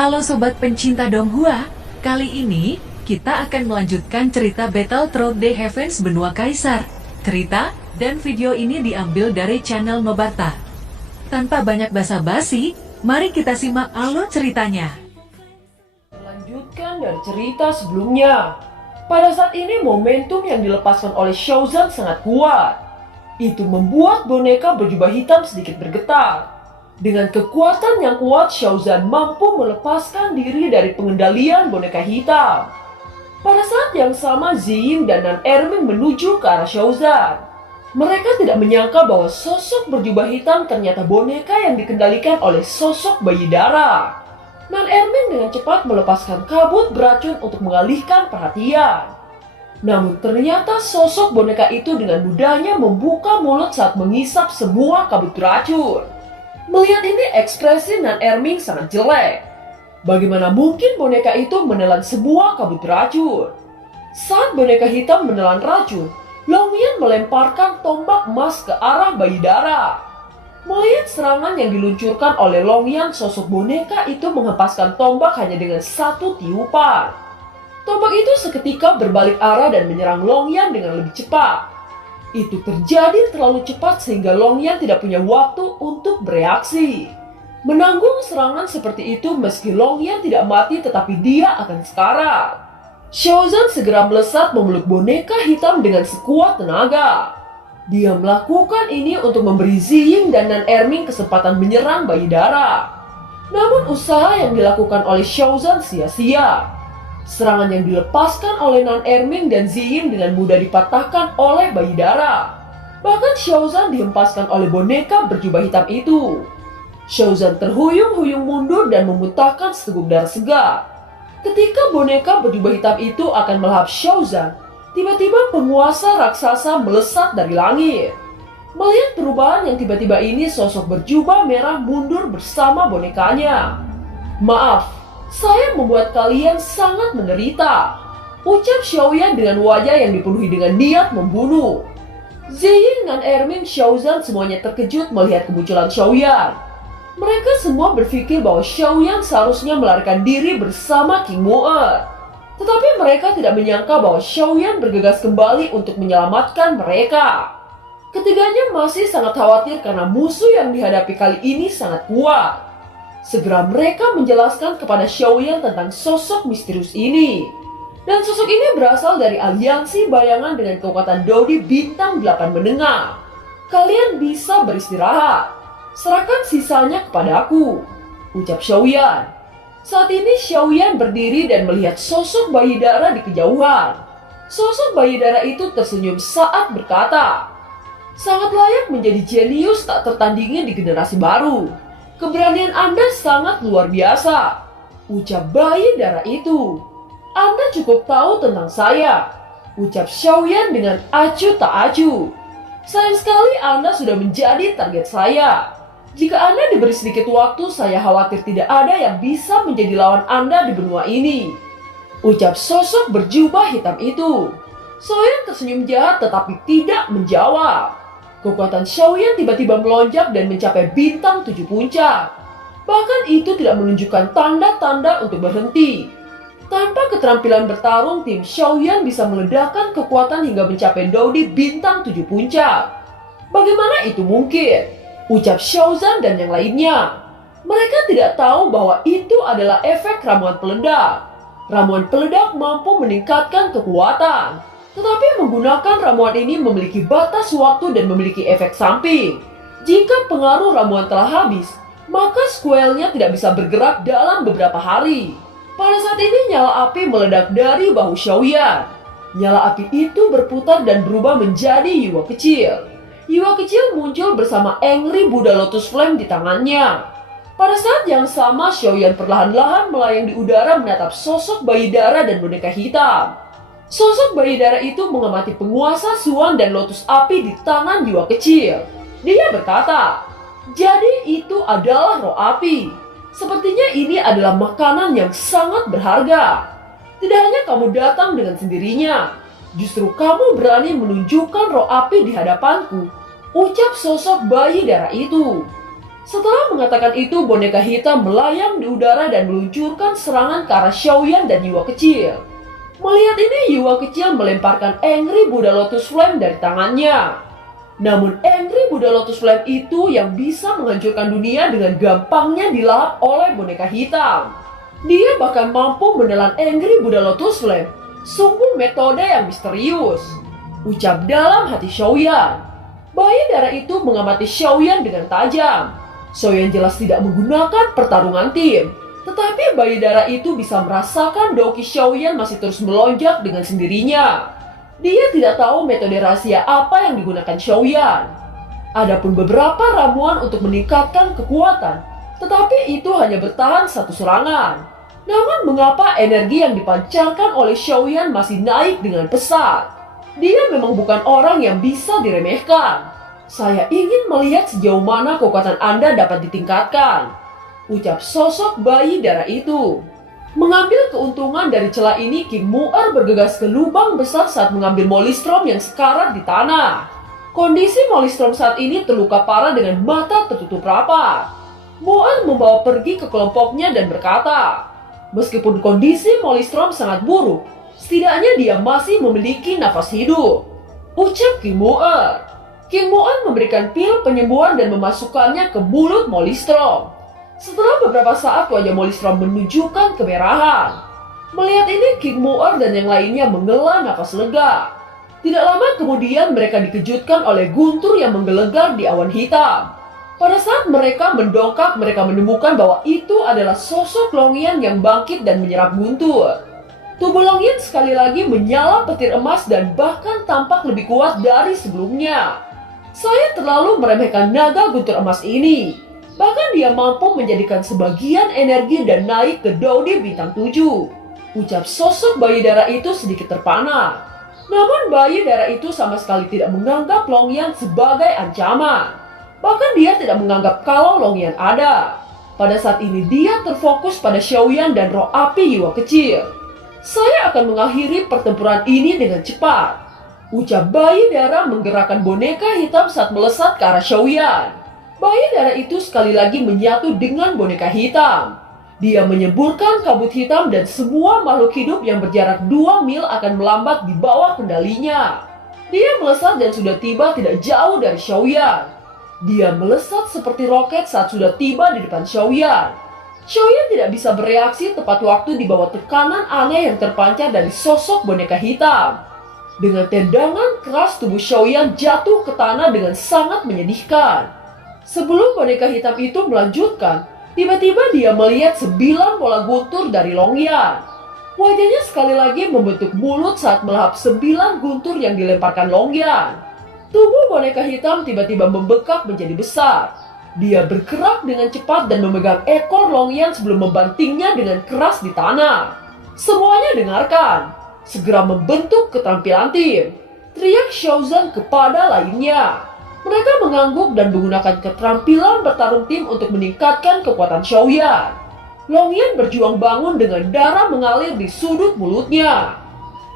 Halo sobat pencinta Donghua, kali ini kita akan melanjutkan cerita Battle Through the Heavens Benua Kaisar. Cerita dan video ini diambil dari channel Nobarta. Tanpa banyak basa-basi, mari kita simak alur ceritanya. Melanjutkan dari cerita sebelumnya, pada saat ini momentum yang dilepaskan oleh Xiaozan sangat kuat. Itu membuat boneka berjubah hitam sedikit bergetar. Dengan kekuatan yang kuat, Xiaozan mampu melepaskan diri dari pengendalian boneka hitam. Pada saat yang sama, Ziying dan Nan Erming menuju ke arah Xiaozan. Mereka tidak menyangka bahwa sosok berjubah hitam ternyata boneka yang dikendalikan oleh sosok bayi dara. Nan Erming dengan cepat melepaskan kabut beracun untuk mengalihkan perhatian. Namun ternyata sosok boneka itu dengan mudahnya membuka mulut saat menghisap semua kabut beracun. Melihat ini, ekspresi Nan Erming sangat jelek. Bagaimana mungkin boneka itu menelan semua kabut beracun? Saat boneka hitam menelan racun, Longyan melemparkan tombak emas ke arah bayi dara. Melihat serangan yang diluncurkan oleh Longyan, sosok boneka itu menghempaskan tombak hanya dengan satu tiupan. Tombak itu seketika berbalik arah dan menyerang Longyan dengan lebih cepat. Itu terjadi terlalu cepat sehingga Longyan tidak punya waktu untuk bereaksi. Menanggung serangan seperti itu meski Longyan tidak mati tetapi dia akan sekarat. Xiaozan segera melesat memeluk boneka hitam dengan sekuat tenaga. Dia melakukan ini untuk memberi Ziying dan Nan Erming kesempatan menyerang bayi dara. Namun usaha yang dilakukan oleh Xiaozan sia-sia. Serangan yang dilepaskan oleh Nan Erming dan Ziying dengan mudah dipatahkan oleh bayi dara. Bahkan Xiaozan dihempaskan oleh boneka berjubah hitam itu. Xiaozan terhuyung-huyung mundur dan memuntahkan seteguk darah segar. Ketika boneka berjubah hitam itu akan melahap Xiaozan, tiba-tiba penguasa raksasa melesat dari langit. Melihat perubahan yang tiba-tiba ini, sosok berjubah merah mundur bersama bonekanya. "Maaf, saya membuat kalian sangat menderita," ucap Xiaoyan dengan wajah yang dipenuhi dengan niat membunuh. Ziying, Nan Erming, Xiaozan semuanya terkejut melihat kemunculan Xiaoyan. Mereka semua berpikir bahwa Xiaoyan seharusnya melarikan diri bersama King Mu'er. Tetapi mereka tidak menyangka bahwa Xiaoyan bergegas kembali untuk menyelamatkan mereka. Ketiganya masih sangat khawatir karena musuh yang dihadapi kali ini sangat kuat. Segera mereka menjelaskan kepada Xiaoyan tentang sosok misterius ini. Dan sosok ini berasal dari aliansi bayangan dengan kekuatan Dodi bintang 8 menengah. Kalian bisa beristirahat. Serahkan sisanya kepadaku, ucap Xiaoyan. Saat ini Xiaoyan berdiri dan melihat sosok bayi dara di kejauhan. Sosok bayi dara itu tersenyum saat berkata, "Sangat layak menjadi jenius tak tertandingi di generasi baru. Keberanian Anda sangat luar biasa," ucap bayi dara itu. "Anda cukup tahu tentang saya," ucap Xiaoyan dengan acuh tak acuh. "Sayang sekali Anda sudah menjadi target saya. Jika Anda diberi sedikit waktu, saya khawatir tidak ada yang bisa menjadi lawan Anda di benua ini," ucap sosok berjubah hitam itu. Xiaoyan tersenyum jahat tetapi tidak menjawab. Kekuatan Xiaoyan tiba-tiba melonjak dan mencapai bintang 7 puncak. Bahkan itu tidak menunjukkan tanda-tanda untuk berhenti. Tanpa keterampilan bertarung, tim Xiaoyan bisa meledakkan kekuatan hingga mencapai Dodi bintang 7 puncak. "Bagaimana itu mungkin?" ucap Xiaozan dan yang lainnya. Mereka tidak tahu bahwa itu adalah efek ramuan peledak. Ramuan peledak mampu meningkatkan kekuatan. Tetapi menggunakan ramuan ini memiliki batas waktu dan memiliki efek samping. Jika pengaruh ramuan telah habis, maka squelnya tidak bisa bergerak dalam beberapa hari. Pada saat ini nyala api meledak dari bahu Xiaoyan. Nyala api itu berputar dan berubah menjadi Yuwa kecil. Yuwa kecil muncul bersama Angry Buddha Lotus Flame di tangannya. Pada saat yang sama, Xiaoyan perlahan-lahan melayang di udara menatap sosok bayi dara dan boneka hitam. Sosok bayi dara itu mengamati penguasa Suan dan lotus api di tangan Yuwa kecil. Dia berkata, "Jadi itu adalah roh api. Sepertinya ini adalah makanan yang sangat berharga. Tidak hanya kamu datang dengan sendirinya, justru kamu berani menunjukkan roh api di hadapanku," ucap sosok bayi dara itu. Setelah mengatakan itu, boneka hitam melayang di udara dan meluncurkan serangan ke arah Xiaoyan dan Yua kecil. Melihat ini, Yua kecil melemparkan Angry Buddha Lotus Flame dari tangannya. Namun Angry Buddha Lotus Flame itu yang bisa menghancurkan dunia dengan gampangnya dilahap oleh boneka hitam. Dia bahkan mampu menelan Angry Buddha Lotus Flame. Sungguh metode yang misterius, ucap dalam hati Xiaoyan. Bayi darah itu mengamati Xiaoyan dengan tajam. Xiaoyan jelas tidak menggunakan pertarungan tim, tetapi bayi darah itu bisa merasakan Doki Xiaoyan masih terus melonjak dengan sendirinya. Dia tidak tahu metode rahasia apa yang digunakan Xiaoyan. Adapun beberapa ramuan untuk meningkatkan kekuatan, tetapi itu hanya bertahan satu serangan. Namun mengapa energi yang dipancarkan oleh Xiaoyan masih naik dengan pesat? Dia memang bukan orang yang bisa diremehkan. Saya ingin melihat sejauh mana kekuatan Anda dapat ditingkatkan, ucap sosok bayi darah itu. Mengambil keuntungan dari celah ini, King Mu'er bergegas ke lubang besar saat mengambil Molistrom yang sekarat di tanah. Kondisi Molistrom saat ini terluka parah dengan mata tertutup rapat. Mu'er membawa pergi ke kelompoknya dan berkata, meskipun kondisi Molistrom sangat buruk, setidaknya dia masih memiliki nafas hidup, ucap King Mu'er. King Mu'er memberikan pil penyembuhan dan memasukkannya ke mulut Molistrom. Setelah beberapa saat, wajah Molistrom menunjukkan kemerahan. Melihat ini, King Mu'er dan yang lainnya menghela nafas lega. Tidak lama kemudian mereka dikejutkan oleh guntur yang menggelegar di awan hitam. Pada saat mereka mendongak, mereka menemukan bahwa itu adalah sosok Longyan yang bangkit dan menyerap guntur. Tubuh Longyan sekali lagi menyala petir emas dan bahkan tampak lebih kuat dari sebelumnya. Saya terlalu meremehkan naga guntur emas ini. Bahkan dia mampu menjadikan sebagian energi dan naik ke Daudi bintang 7. Ucap sosok bayi darah itu sedikit terpana. Namun bayi darah itu sama sekali tidak menganggap Longyan sebagai ancaman. Bahkan dia tidak menganggap kalau Longyan ada. Pada saat ini dia terfokus pada Xiaoyan dan roh api Yua kecil. Saya akan mengakhiri pertempuran ini dengan cepat, ucap bayi darah menggerakkan boneka hitam saat melesat ke arah Xiaoyan. Bayi darah itu sekali lagi menyatu dengan boneka hitam. Dia menyemburkan kabut hitam dan semua makhluk hidup yang berjarak 2 mil akan melambat di bawah kendalinya. Dia melesat dan sudah tiba tidak jauh dari Xiaoyan. Dia melesat seperti roket saat sudah tiba di depan Xiaoyan. Xiaoyan tidak bisa bereaksi tepat waktu di bawah tekanan aneh yang terpancar dari sosok boneka hitam. Dengan tendangan keras, tubuh Xiaoyan jatuh ke tanah dengan sangat menyedihkan. Sebelum boneka hitam itu melanjutkan, tiba-tiba dia melihat 9 bola guntur dari Longyan. Wajahnya sekali lagi membentuk mulut saat melahap 9 guntur yang dilemparkan Longyan. Tubuh boneka hitam tiba-tiba membekak menjadi besar. Dia bergerak dengan cepat dan memegang ekor Longyan sebelum membantingnya dengan keras di tanah. Semuanya dengarkan. Segera membentuk keterampilan tim, teriak Xiaozan kepada lainnya. Mereka mengangguk dan menggunakan keterampilan bertarung tim untuk meningkatkan kekuatan Xiaoyan. Longyan berjuang bangun dengan darah mengalir di sudut mulutnya.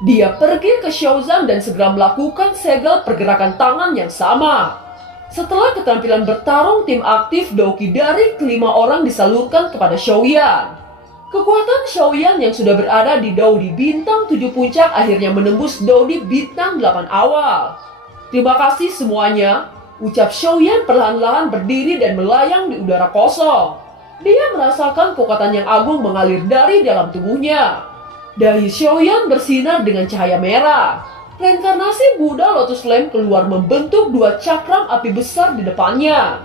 Dia pergi ke Xiaozan dan segera melakukan segel pergerakan tangan yang sama. Setelah keterampilan bertarung tim aktif, Doki dari kelima orang disalurkan kepada Xiaoyan. Kekuatan Xiaoyan yang sudah berada di Daudi bintang 7 puncak akhirnya menembus Daudi bintang 8 awal. Terima kasih semuanya, ucap Xiaoyan perlahan-lahan berdiri dan melayang di udara kosong. Dia merasakan kekuatan yang agung mengalir dari dalam tubuhnya. Dahi Xiaoyan bersinar dengan cahaya merah. Reinkarnasi Buddha Lotus Flame keluar membentuk 2 cakram api besar di depannya.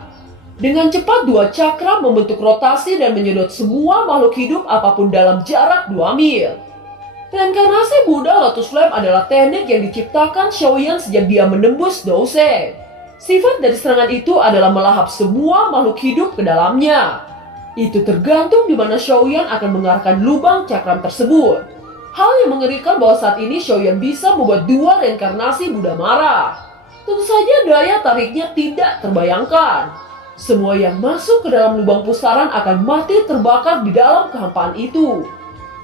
Dengan cepat 2 cakram membentuk rotasi dan menyedot semua makhluk hidup apapun dalam jarak 2 mil. Reinkarnasi Buddha Lotus Flame adalah teknik yang diciptakan Xiaoyan sejak dia menembus Douseng. Sifat dari serangan itu adalah melahap semua makhluk hidup ke dalamnya. Itu tergantung di mana Xiaoyan akan mengarahkan lubang cakram tersebut. Hal yang mengerikan bahwa saat ini Xiaoyan bisa membuat 2 reinkarnasi Buddha marah. Tentu saja daya tariknya tidak terbayangkan. Semua yang masuk ke dalam lubang pusaran akan mati terbakar di dalam kehampaan itu.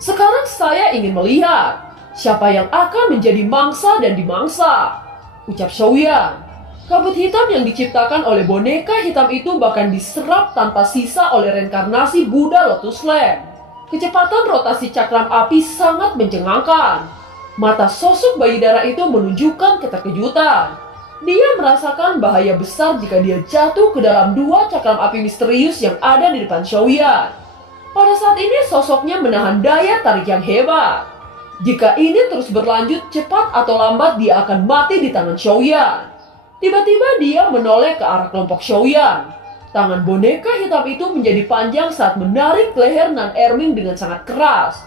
Sekarang saya ingin melihat siapa yang akan menjadi mangsa dan dimangsa, ucap Xiaoyan. Kabut hitam yang diciptakan oleh boneka hitam itu bahkan diserap tanpa sisa oleh reinkarnasi Buddha Lotus Flame. Kecepatan rotasi cakram api sangat mencengangkan. Mata sosok bayi darah itu menunjukkan keterkejutan. Dia merasakan bahaya besar jika dia jatuh ke dalam dua cakram api misterius yang ada di depan Xiaoyan. Pada saat ini sosoknya menahan daya tarik yang hebat. Jika ini terus berlanjut, cepat atau lambat dia akan mati di tangan Xiaoyan. Tiba-tiba dia menoleh ke arah kelompok Xiaoyan. Tangan boneka hitam itu menjadi panjang saat menarik leher Nan Erming dengan sangat keras.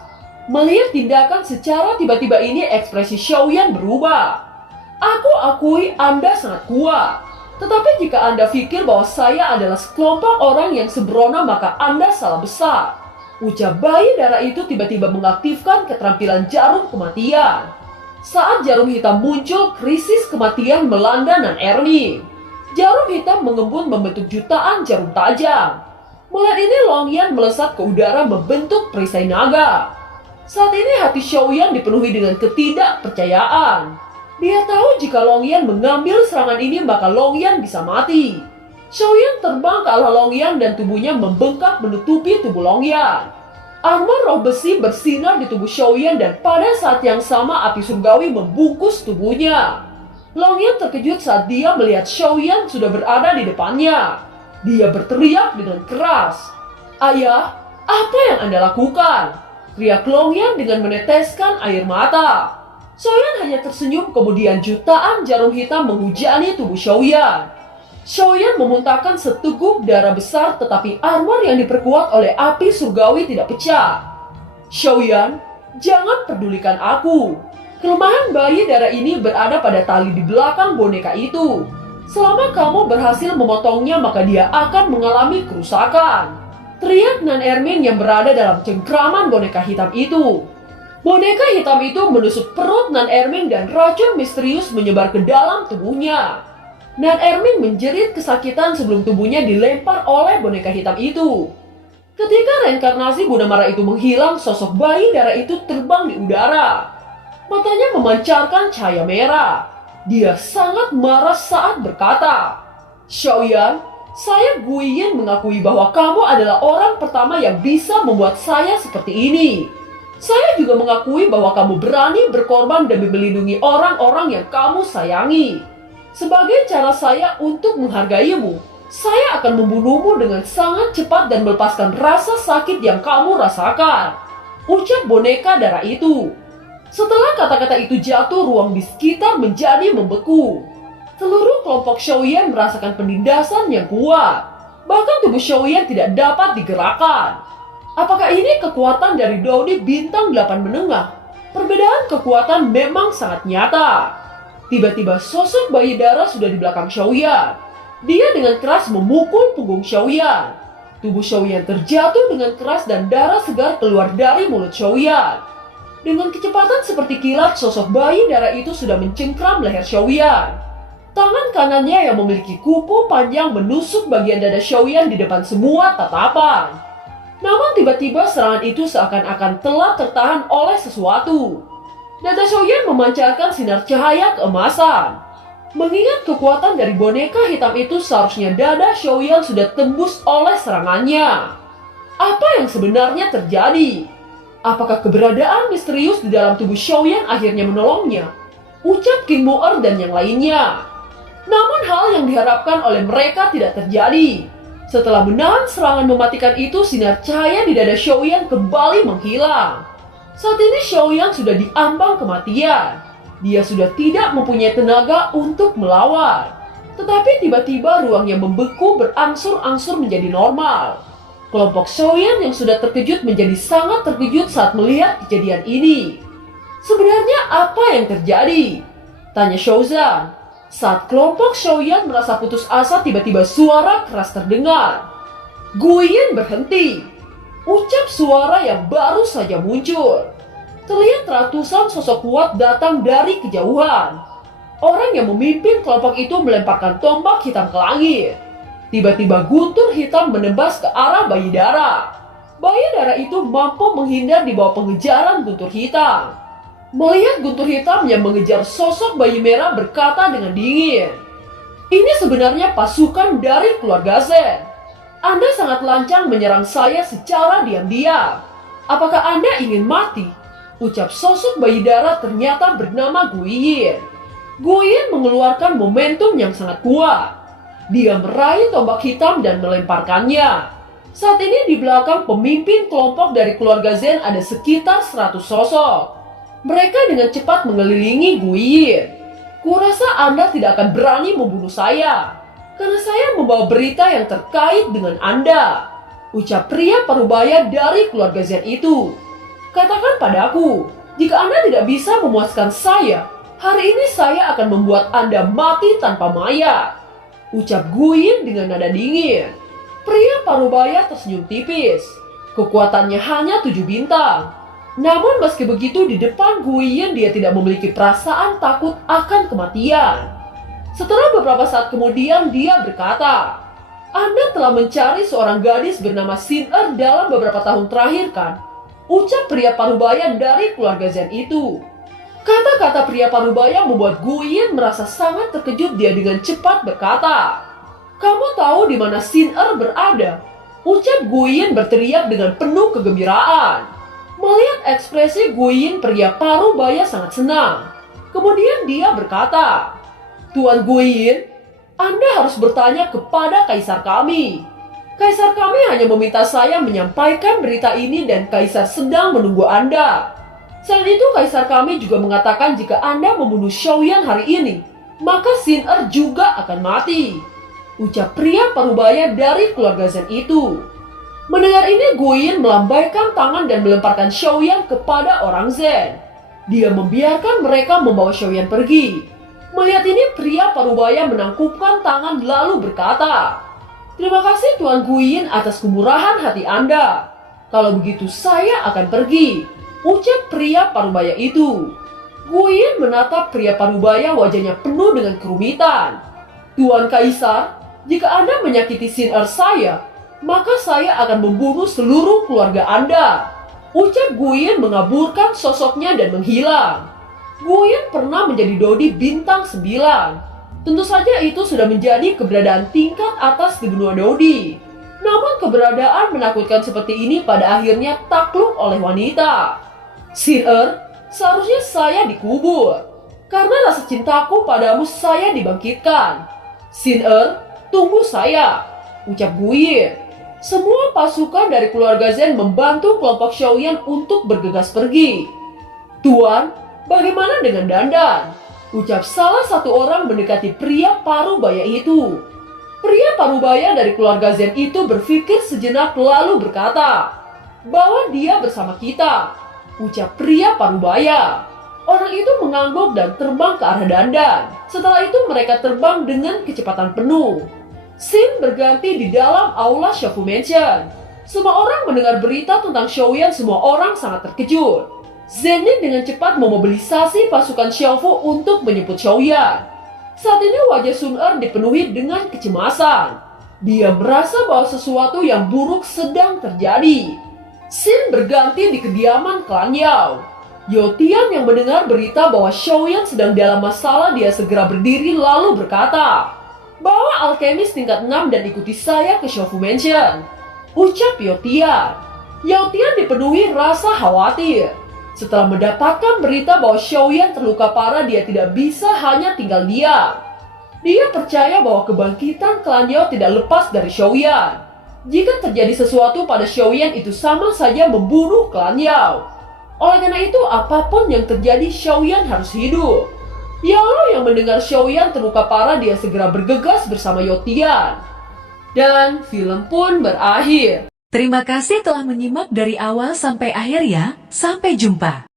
Melihat tindakan secara tiba-tiba ini, ekspresi Xiaoyan berubah. Aku akui Anda sangat kuat. Tetapi jika Anda pikir bahwa saya adalah sekelompok orang yang sembrono, maka Anda salah besar. Ucap bayi darah itu tiba-tiba mengaktifkan keterampilan jarum kematian. Saat jarum hitam muncul, krisis kematian melanda Nan Erming. Jarum hitam mengembun membentuk jutaan jarum tajam. Melihat ini, Longyan melesat ke udara membentuk perisai naga. Saat ini hati Xiaoyan dipenuhi dengan ketidakpercayaan. Dia tahu jika Longyan mengambil serangan ini maka Longyan bisa mati. Xiaoyan terbang ke arah Longyan dan tubuhnya membengkak menutupi tubuh Longyan. Armor roh besi bersinar di tubuh Xiaoyan dan pada saat yang sama api surgawi membungkus tubuhnya. Longyan terkejut saat dia melihat Xiaoyan sudah berada di depannya. Dia berteriak dengan keras. "Ayah, apa yang Anda lakukan?" teriak Longyan dengan meneteskan air mata. Xiaoyan hanya tersenyum, kemudian jutaan jarum hitam menghujani tubuh Xiaoyan. Xiaoyan memuntahkan seteguk darah besar, tetapi armor yang diperkuat oleh api surgawi tidak pecah. "Xiaoyan, jangan pedulikan aku. Kelemahan bayi darah ini berada pada tali di belakang boneka itu. Selama kamu berhasil memotongnya, maka dia akan mengalami kerusakan," teriak Nan Erming yang berada dalam cengkraman boneka hitam itu. Boneka hitam itu menusuk perut Nan Erming dan racun misterius menyebar ke dalam tubuhnya. Nan Erming menjerit kesakitan sebelum tubuhnya dilempar oleh boneka hitam itu. Ketika reinkarnasi Buddha Mara itu menghilang, sosok bayi darah itu terbang di udara. Matanya memancarkan cahaya merah. Dia sangat marah saat berkata, "Xiaoyan, saya Guiyin mengakui bahwa kamu adalah orang pertama yang bisa membuat saya seperti ini. Saya juga mengakui bahwa kamu berani berkorban demi melindungi orang-orang yang kamu sayangi. Sebagai cara saya untuk menghargaimu, saya akan membunuhmu dengan sangat cepat dan melepaskan rasa sakit yang kamu rasakan," ucap boneka darah itu. Setelah kata-kata itu jatuh, ruang di sekitar menjadi membeku. Seluruh kelompok Xiaoyan merasakan penindasan yang kuat. Bahkan tubuh Xiaoyan tidak dapat digerakkan. Apakah ini kekuatan dari Dauni bintang 8 menengah? Perbedaan kekuatan memang sangat nyata. Tiba-tiba sosok bayi darah sudah di belakang Xiaoyan. Dia dengan keras memukul punggung Xiaoyan. Tubuh Xiaoyan terjatuh dengan keras dan darah segar keluar dari mulut Xiaoyan. Dengan kecepatan seperti kilat, sosok bayi darah itu sudah mencengkram leher Xiaoyan. Tangan kanannya yang memiliki kupu panjang menusuk bagian dada Xiaoyan di depan semua tatapan. Namun tiba-tiba serangan itu seakan-akan telah tertahan oleh sesuatu. Dada Xiaoyan memancarkan sinar cahaya keemasan. Mengingat kekuatan dari boneka hitam itu, seharusnya dada Xiaoyan sudah tembus oleh serangannya. Apa yang sebenarnya terjadi? Apakah keberadaan misterius di dalam tubuh Xiaoyan akhirnya menolongnya? Ucap King Moer dan yang lainnya. Namun hal yang diharapkan oleh mereka tidak terjadi. Setelah menahan serangan mematikan itu, sinar cahaya di dada Xiaoyan kembali menghilang. Saat ini Xiaoyan sudah diambang kematian. Dia sudah tidak mempunyai tenaga untuk melawan. Tetapi tiba-tiba ruangnya membeku berangsur-angsur menjadi normal. Kelompok Xiaoyan yang sudah terkejut menjadi sangat terkejut saat melihat kejadian ini. "Sebenarnya apa yang terjadi?" tanya Xiaozan. Saat kelompok Xiaoyan merasa putus asa, tiba-tiba suara keras terdengar. "Guiyin berhenti!" ucap suara yang baru saja muncul. Terlihat ratusan sosok kuat datang dari kejauhan. Orang yang memimpin kelompok itu melemparkan tombak hitam ke langit. Tiba-tiba guntur hitam menembas ke arah bayi darah. Bayi darah itu mampu menghindar di bawah pengejaran guntur hitam. Melihat guntur hitam yang mengejar sosok bayi merah berkata dengan dingin, Ini sebenarnya pasukan dari keluarga Zen. Anda sangat lancang menyerang saya secara diam-diam. Apakah Anda ingin mati? Ucap sosok bayi darah ternyata bernama Guiyin. Guiyin mengeluarkan momentum yang sangat kuat. Dia meraih tombak hitam dan melemparkannya. Saat ini di belakang pemimpin kelompok dari keluarga Zen ada sekitar 100 sosok. Mereka dengan cepat mengelilingi Guiyin. Kurasa Anda tidak akan berani membunuh saya, karena saya membawa berita yang terkait dengan Anda. Ucap pria parubaya dari keluarga Zen itu. Katakan padaku, jika Anda tidak bisa memuaskan saya, hari ini saya akan membuat Anda mati tanpa mayat. Ucap Guiyin dengan nada dingin. Pria parubaya tersenyum tipis. Kekuatannya hanya 7 bintang. Namun meski begitu di depan Guiyin dia tidak memiliki perasaan takut akan kematian. Setelah beberapa saat kemudian dia berkata, Anda telah mencari seorang gadis bernama Xin-Er dalam beberapa tahun terakhir kan? Ucap pria parubaya dari keluarga Zen itu. Kata-kata pria parubaya membuat Guiyin merasa sangat terkejut. Dia dengan cepat berkata, Kamu tahu di mana Xin-Er berada? Ucap Guiyin berteriak dengan penuh kegembiraan. Melihat ekspresi Guiyin, pria parubaya sangat senang. Kemudian dia berkata, Tuan Guiyin, Anda harus bertanya kepada kaisar kami. Kaisar kami hanya meminta saya menyampaikan berita ini dan kaisar sedang menunggu Anda. Selain itu kaisar kami juga mengatakan jika Anda membunuh Xiaoyan hari ini, maka Xin-Er juga akan mati. Ucap pria parubaya dari keluarga Zen itu. Mendengar ini Guiyin melambaikan tangan dan melemparkan Xiaoyan kepada orang Zen. Dia membiarkan mereka membawa Xiaoyan pergi. Melihat ini pria parubaya menangkupkan tangan lalu berkata, Terima kasih Tuan Guiyin atas kemurahan hati Anda. Kalau begitu saya akan pergi. Ucap pria parubaya itu. Guiyin menatap pria parubaya, wajahnya penuh dengan kerumitan. Tuan Kaisar, jika Anda menyakiti Xin-Er saya, maka saya akan membunuh seluruh keluarga Anda. Ucap Guiyin mengaburkan sosoknya dan menghilang. Guiyin pernah menjadi Dodi bintang 9. Tentu saja itu sudah menjadi keberadaan tingkat atas di benua Dodi. Namun keberadaan menakutkan seperti ini pada akhirnya takluk oleh wanita. Xin-Er, seharusnya saya dikubur. Karena rasa cintaku padamu saya dibangkitkan. Xin-Er, tunggu saya. Ucap Guiyin. Semua pasukan dari keluarga Zen membantu kelompok Xiaoyan untuk bergegas pergi. Tuan, bagaimana dengan Dandan? Ucap salah satu orang mendekati pria parubaya itu. Pria parubaya dari keluarga Zen itu berpikir sejenak lalu berkata, Bawa dia bersama kita. Ucap pria parubaya. Orang itu mengangguk dan terbang ke arah Dandan. Setelah itu mereka terbang dengan kecepatan penuh. Scene berganti di dalam aula Xiaofu Mansion. Semua orang mendengar berita tentang Xiaoyan, semua orang sangat terkejut. Zenin dengan cepat memobilisasi pasukan Xiaofu untuk menjemput Xiaoyan. Saat ini wajah Sun-Er dipenuhi dengan kecemasan. Dia merasa bahwa sesuatu yang buruk sedang terjadi. Scene berganti di kediaman klan Yao. Yao Tian yang mendengar berita bahwa Xiaoyan sedang dalam masalah, dia segera berdiri lalu berkata, Bawa alkemis tingkat 6 dan ikuti saya ke Xiaofu Mansion. Ucap Yao Tian. Yao Tian dipenuhi rasa khawatir. Setelah mendapatkan berita bahwa Xiaoyan terluka parah, dia tidak bisa hanya tinggal diam. Dia percaya bahwa kebangkitan klan Yao tidak lepas dari Xiaoyan. Jika terjadi sesuatu pada Xiaoyan itu sama saja membunuh klan Yao. Oleh karena itu apapun yang terjadi Xiaoyan harus hidup. Yao yang mendengar Xiaoyan terluka parah, dia segera bergegas bersama Yao Tian. Dan film pun berakhir. Terima kasih telah menyimak dari awal sampai akhir ya. Sampai jumpa.